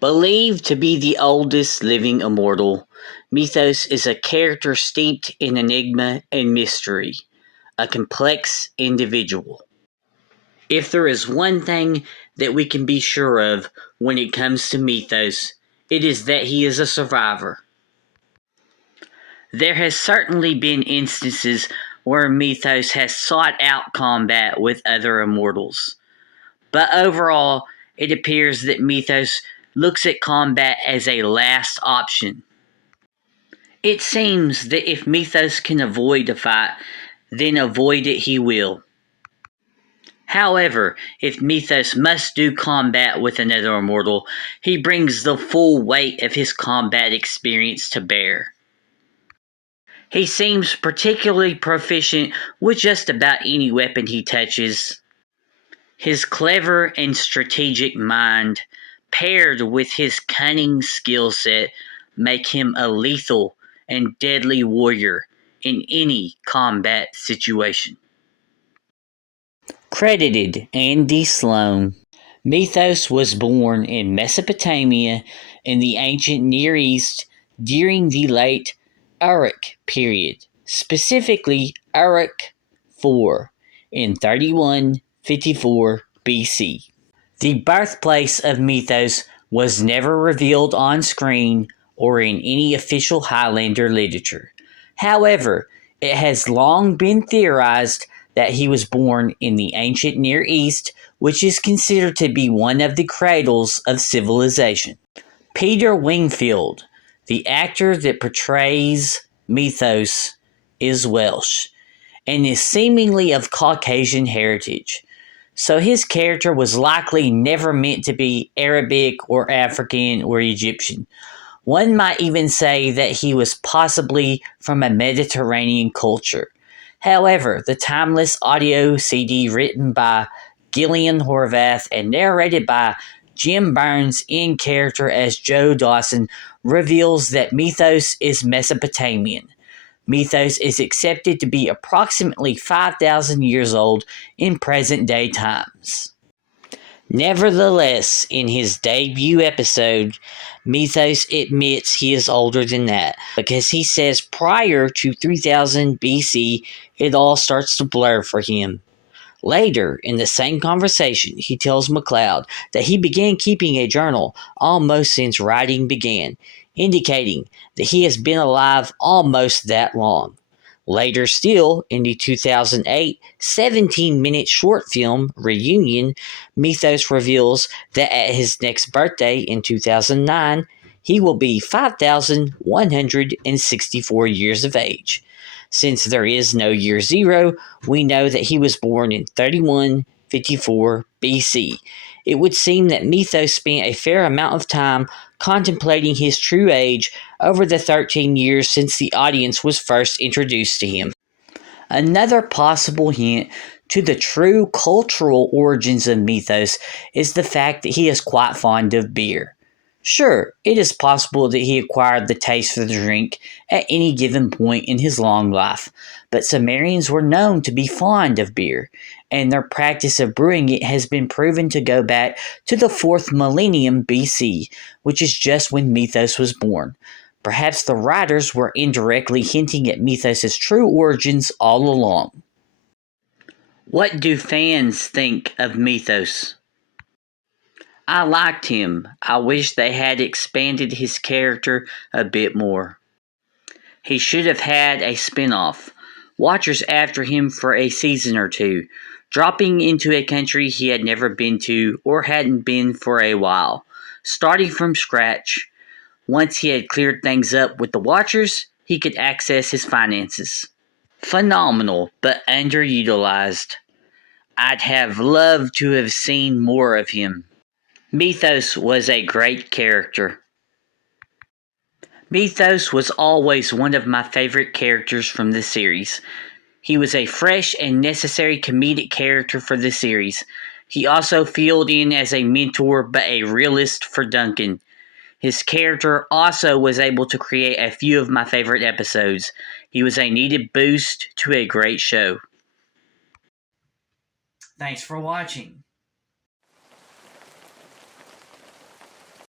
Believed to be the oldest living immortal, Methos is a character steeped in enigma and mystery, a complex individual. If there is one thing that we can be sure of when it comes to Methos, it is that he is a survivor. There has certainly been instances where Methos has sought out combat with other immortals, but overall, it appears that Methos looks at combat as a last option. It seems that if Methos can avoid a fight, then avoid it he will. However, if Methos must do combat with another immortal, he brings the full weight of his combat experience to bear. He seems particularly proficient with just about any weapon he touches. His clever and strategic mind, paired with his cunning skill set, make him a lethal and deadly warrior in any combat situation. Credited Andy Sloan. Methos was born in Mesopotamia in the ancient Near East during the late Uruk period, specifically Uruk IV in 3154 BC. The birthplace of Methos was never revealed on screen or in any official Highlander literature. However, it has long been theorized that he was born in the ancient Near East, which is considered to be one of the cradles of civilization. Peter Wingfield, the actor that portrays Methos, is Welsh and is seemingly of Caucasian heritage, so his character was likely never meant to be Arabic or African or Egyptian. One might even say that he was possibly from a Mediterranean culture. However, the timeless audio CD written by Gillian Horvath and narrated by Jim Burns in character as Joe Dawson reveals that Methos is Mesopotamian. Methos is accepted to be approximately 5,000 years old in present-day times. Nevertheless, in his debut episode, Methos admits he is older than that, because he says prior to 3000 BC, it all starts to blur for him. Later, in the same conversation, he tells McLeod that he began keeping a journal almost since writing began, indicating that he has been alive almost that long. Later still, in the 2008 17-minute short film Reunion, Methos reveals that at his next birthday in 2009, he will be 5,164 years of age. Since there is no year zero, we know that he was born in 3154 BC. It would seem that Methos spent a fair amount of time contemplating his true age over the 13 years since the audience was first introduced to him. Another possible hint to the true cultural origins of Methos is the fact that he is quite fond of beer. Sure, it is possible that he acquired the taste for the drink at any given point in his long life, but Sumerians were known to be fond of beer, and their practice of brewing it has been proven to go back to the 4th millennium BC, which is just when Methos was born. Perhaps the writers were indirectly hinting at Methos' true origins all along. What do fans think of Methos? I liked him. I wish they had expanded his character a bit more. He should have had a spin-off. Watchers after him for a season or two, dropping into a country he had never been to or hadn't been for a while, starting from scratch. Once he had cleared things up with the Watchers, he could access his finances. Phenomenal, but underutilized. I'd have loved to have seen more of him. Methos was a great character. Methos was always one of my favorite characters from the series. He was a fresh and necessary comedic character for the series. He also filled in as a mentor but a realist for Duncan. His character also was able to create a few of my favorite episodes. He was a needed boost to a great show. Thanks for watching.